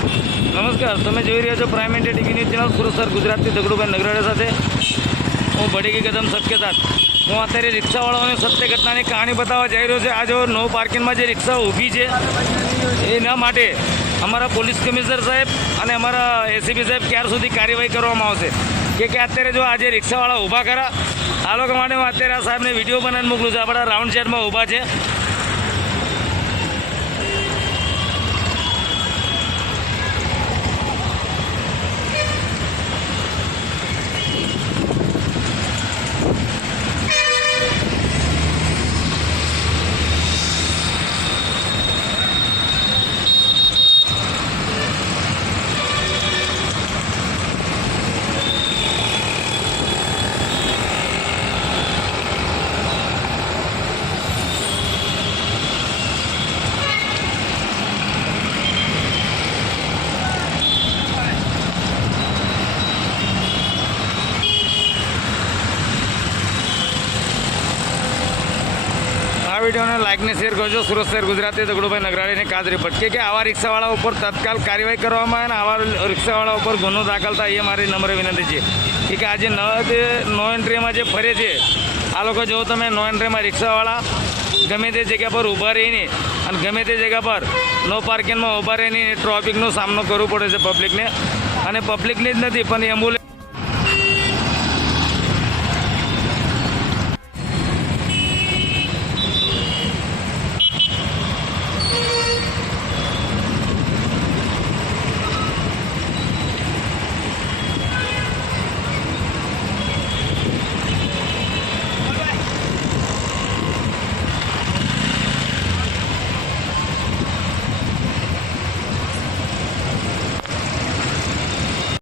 નમસ્કાર, તમે જોઈ રહ્યા છો prime India TV news channel Surat sir ગુજરાતથી દગડુભાઈ નગરાડા સાથે હું ભડીકી કદમ સત્યસાથ. હું અત્યારે રિક્ષાવાળાઓને સત્ય ઘટનાની કહાણી બતાવવા જઈ રહ્યો છે. આ જો નો પાર્કિંગમાં જે રિક્ષા ઊભી છે એના માટે અમારા પોલીસ કમિશનર સાહેબ અને અમારા એસીપી સાહેબ ક્યાર સુધી કાર્યવાહી કરવામાં આવશે કે અત્યારે જો આજે રિક્ષાવાળા ઊભા ખરા આ લોકો માટે હું અત્યારે આ સાહેબને વિડીયો બનાવીને મોકલું છું. આપણા રાઉન્ડ શેડમાં ઊભા છે. આ વિડીયોને લાઇક ને શેર કરજો. સુરત શહેર ગુજરાતી દગડુભાઈ નગરાડીની ખાસ રિપોર્ટ કે આવા રિક્ષાવાળા ઉપર તત્કાલ કાર્યવાહી કરવામાં આવે અને આવા રિક્ષાવાળા ઉપર ગુનો દાખલ થાય એ મારી નમ્ર વિનંતી છે કે આજે નો એન્ટ્રીમાં જે ફરે છે આ લોકો જો તમે નો એન્ટ્રીમાં રિક્ષાવાળા ગમે તે જગ્યા પર ઊભા રહીને અને ગમે તે જગ્યા પર નો પાર્કિંગમાં ઊભા રહીને ટ્રાફિકનો સામનો કરવો પડે છે પબ્લિકને. અને પબ્લિકને જ નથી પણ એમ્બ્યુલન્સ